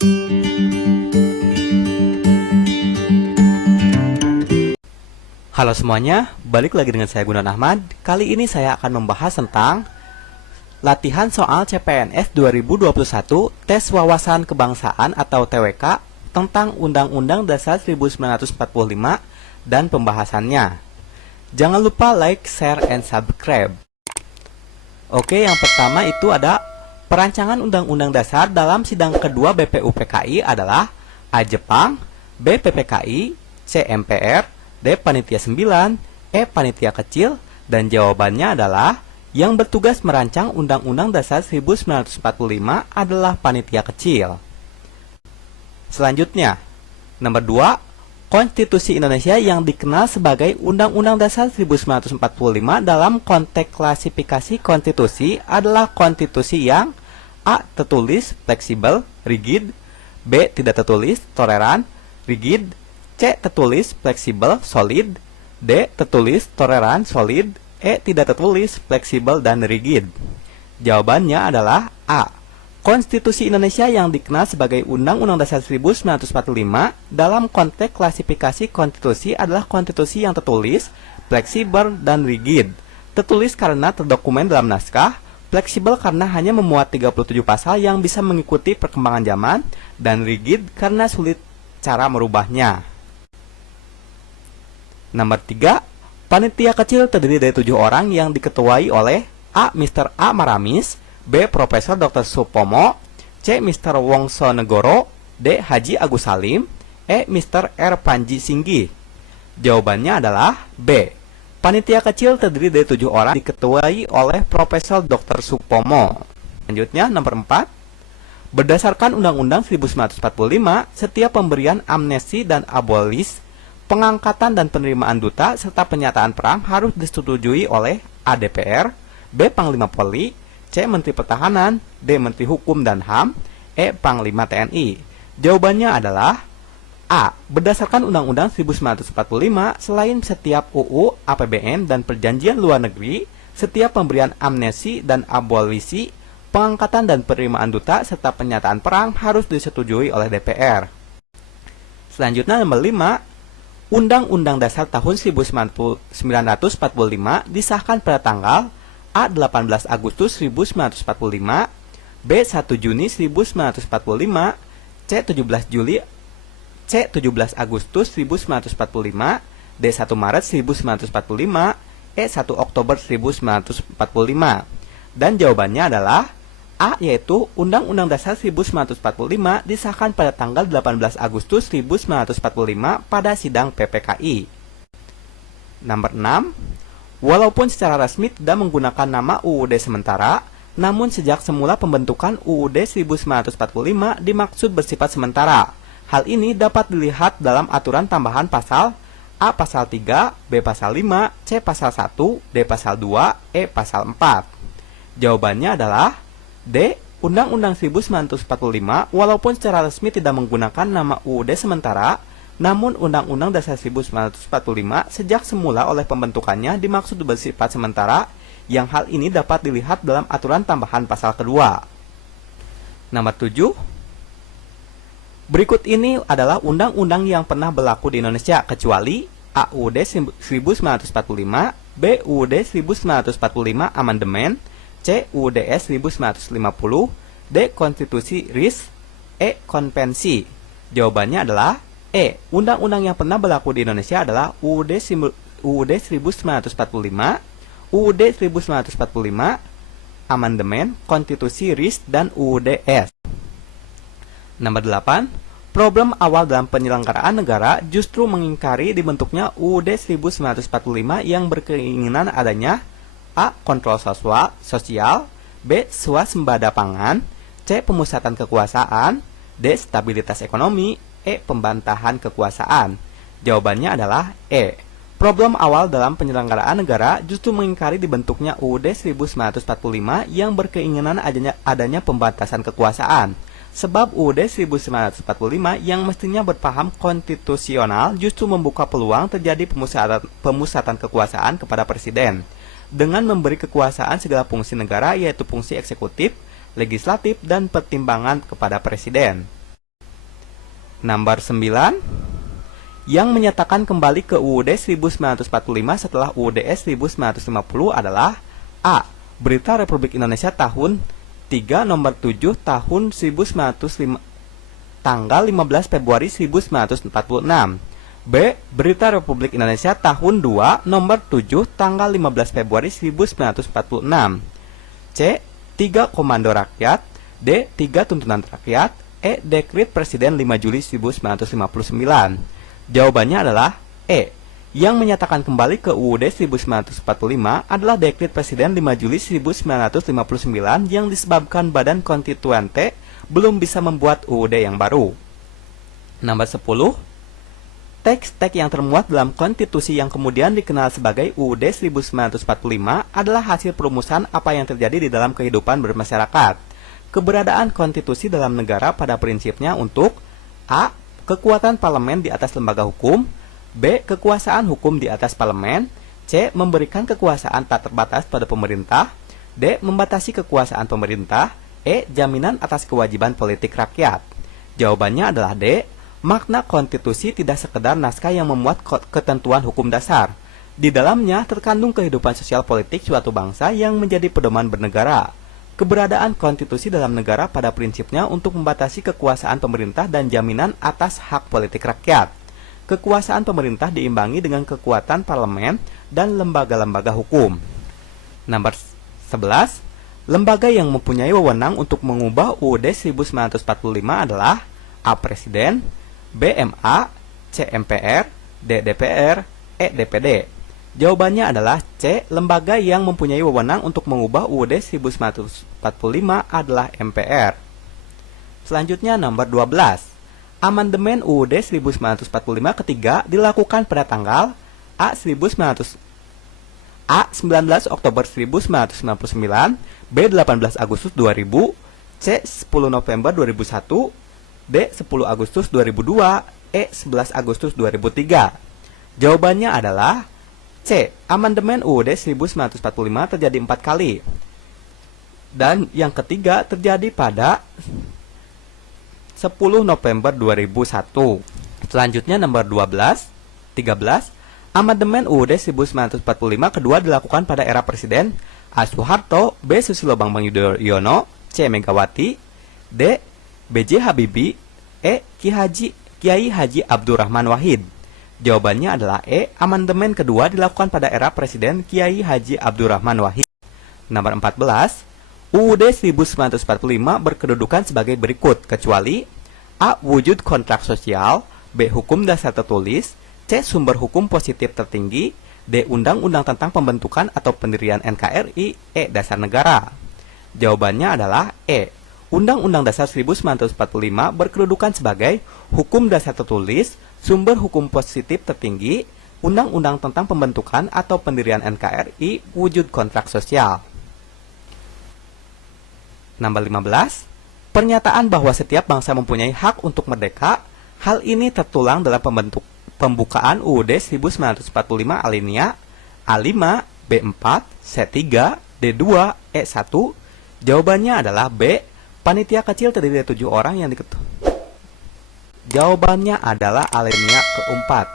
Halo semuanya, balik lagi dengan saya Gunawan Ahmad. Kali ini saya akan membahas tentang latihan soal CPNS 2021 tes wawasan kebangsaan atau TWK tentang Undang-Undang Dasar 1945 dan pembahasannya. Jangan lupa like, share, and subscribe. Oke, yang pertama itu ada perancangan Undang-Undang Dasar dalam sidang kedua BPUPKI adalah A. Jepang, B. PPKI, C. MPR, D. Panitia 9, E. Panitia kecil, dan jawabannya adalah yang bertugas merancang Undang-Undang Dasar 1945 adalah Panitia kecil. Selanjutnya, nomor 2, Konstitusi Indonesia yang dikenal sebagai Undang-Undang Dasar 1945 dalam konteks klasifikasi konstitusi adalah konstitusi yang A. Tertulis, fleksibel, rigid, B. Tidak tertulis, toleran, rigid, C. Tertulis, fleksibel, solid, D. Tertulis, toleran, solid, E. Tidak tertulis, fleksibel, dan rigid. Jawabannya adalah A. Konstitusi Indonesia yang dikenal sebagai Undang-Undang Dasar 1945 dalam konteks klasifikasi konstitusi adalah konstitusi yang tertulis, fleksibel, dan rigid. Tertulis karena terdokumen dalam naskah, fleksibel karena hanya memuat 37 pasal yang bisa mengikuti perkembangan zaman, dan rigid karena sulit cara merubahnya. Nomor 3, panitia kecil terdiri dari 7 orang yang diketuai oleh A. Mr. A. Maramis, B. Profesor Dr. Supomo, C. Mr. Wongso Negoro, D. Haji Agus Salim, E. Mr. R. Panji Singgi. Jawabannya adalah B. Panitia kecil terdiri dari 7 orang diketuai oleh Profesor Dr. Supomo. Selanjutnya, nomor 4. Berdasarkan Undang-Undang 1945, setiap pemberian amnesti dan abolis, pengangkatan dan penerimaan duta, serta penyataan perang harus disetujui oleh A. DPR, B. Panglima Polri, C. Menteri Pertahanan, D. Menteri Hukum dan HAM, E. Panglima TNI. Jawabannya adalah A. Berdasarkan Undang-Undang 1945, selain setiap UU, APBN, dan perjanjian luar negeri, setiap pemberian amnesti dan abolisi, pengangkatan dan penerimaan duta, serta penyataan perang harus disetujui oleh DPR. Selanjutnya, nomor 5. Undang-Undang Dasar tahun 1945 disahkan pada tanggal A. 18 Agustus 1945, B. 1 Juni 1945, C. 17 Agustus 1945, D. 1 Maret 1945, E. 1 Oktober 1945. Dan jawabannya adalah A, yaitu Undang-Undang Dasar 1945 disahkan pada tanggal 18 Agustus 1945 pada sidang PPKI. Nomor 6. Walaupun secara resmi tidak menggunakan nama UUD sementara, namun sejak semula pembentukan UUD 1945 dimaksud bersifat sementara. Hal ini dapat dilihat dalam aturan tambahan pasal A pasal 3, B pasal 5, C pasal 1, D pasal 2, E pasal 4. Jawabannya adalah D. Undang-Undang 1945 walaupun secara resmi tidak menggunakan nama UUD sementara, namun Undang-Undang Dasar 1945 sejak semula oleh pembentukannya dimaksud bersifat sementara, yang hal ini dapat dilihat dalam aturan tambahan pasal kedua. Nomor 7. Berikut ini adalah undang-undang yang pernah berlaku di Indonesia kecuali A. UUD 1945, B. UUD 1945 Amandemen, C. UUDS 1950, D. Konstitusi RIS, E. Konvensi. Jawabannya adalah E. Undang-undang yang pernah berlaku di Indonesia adalah UUD 1945, UUD 1945, Amandemen, Konstitusi RIS, dan UUDS. Nomor 8. Problem awal dalam penyelenggaraan negara justru mengingkari dibentuknya UUD 1945 yang berkeinginan adanya A. Kontrol sosial, B. Swasembada pangan, C. Pemusatan kekuasaan, D. Stabilitas ekonomi, E. Pembantahan kekuasaan. Jawabannya adalah E. Problem awal dalam penyelenggaraan negara justru mengingkari dibentuknya UUD 1945 yang berkeinginan adanya pembatasan kekuasaan. Sebab UUD 1945 yang mestinya berpaham konstitusional justru membuka peluang terjadi pemusatan kekuasaan kepada presiden dengan memberi kekuasaan segala fungsi negara, yaitu fungsi eksekutif, legislatif, dan pertimbangan kepada presiden. Nomor 9, yang menyatakan kembali ke UUD 1945 setelah UUDS 1950 adalah A. Berita Republik Indonesia tahun 3 nomor 7 tahun 1905 tanggal 15 Februari 1946. B. Berita Republik Indonesia tahun 2 nomor 7 tanggal 15 Februari 1946. C. 3 Komando Rakyat. D. 3 Tuntunan Rakyat. E. Dekret Presiden 5 Juli 1959. Jawabannya adalah E. Yang menyatakan kembali ke UUD 1945 adalah Dekret Presiden 5 Juli 1959 yang disebabkan Badan Konstituante belum bisa membuat UUD yang baru. Nomor 10. Teks-teks yang termuat dalam konstitusi yang kemudian dikenal sebagai UUD 1945 adalah hasil perumusan apa yang terjadi di dalam kehidupan bermasyarakat. Keberadaan konstitusi dalam negara pada prinsipnya untuk A. Kekuatan parlemen di atas lembaga hukum. B. Kekuasaan hukum di atas parlemen. C. Memberikan kekuasaan tak terbatas pada pemerintah. D. Membatasi kekuasaan pemerintah. E. Jaminan atas kewajiban politik rakyat. Jawabannya adalah D. Makna konstitusi tidak sekedar naskah yang memuat ketentuan hukum dasar. Di dalamnya terkandung kehidupan sosial politik suatu bangsa yang menjadi pedoman bernegara. Keberadaan konstitusi dalam negara pada prinsipnya untuk membatasi kekuasaan pemerintah dan jaminan atas hak politik rakyat. Kekuasaan pemerintah diimbangi dengan kekuatan parlemen dan lembaga-lembaga hukum. Nomor 11. Lembaga yang mempunyai wewenang untuk mengubah UUD 1945 adalah A. Presiden, B. MA, C. MPR, D. DPR, E. DPD. Jawabannya adalah C. Lembaga yang mempunyai wewenang untuk mengubah UUD 1945 adalah MPR. Selanjutnya nomor 12. Amandemen UUD 1945 ketiga dilakukan pada tanggal A. 19 Oktober 1999, B. 18 Agustus 2000, C. 10 November 2001, D. 10 Agustus 2002, E. 11 Agustus 2003. Jawabannya adalah C. Amandemen UUD 1945 terjadi 4 kali. Dan yang ketiga terjadi pada 10 November 2001. Selanjutnya nomor 13. Amandemen UUD 1945 kedua dilakukan pada era Presiden A. Soeharto, B. Susilo Bambang Yudhoyono, C. Megawati, D. B.J. Habibie, E. Kiai Haji Abdurrahman Wahid. Jawabannya adalah E. Amandemen kedua dilakukan pada era Presiden Kiai Haji Abdurrahman Wahid. Nomor 14. UUD 1945 berkedudukan sebagai berikut kecuali A. Wujud kontrak sosial, B. Hukum dasar tertulis, C. Sumber hukum positif tertinggi, D. Undang-undang tentang pembentukan atau pendirian NKRI, E. Dasar negara. Jawabannya adalah E. Undang-Undang Dasar 1945 berkedudukan sebagai hukum dasar tertulis, sumber hukum positif tertinggi, undang-undang tentang pembentukan atau pendirian NKRI, wujud kontrak sosial. Nomor 15. Pernyataan bahwa setiap bangsa mempunyai hak untuk merdeka. Hal ini tertulang dalam pembukaan UUD 1945 alinea A5, B4, C3, D2, E1. Jawabannya adalah B. Panitia kecil terdiri dari 7 orang yang diketuai. Jawabannya adalah alinea keempat.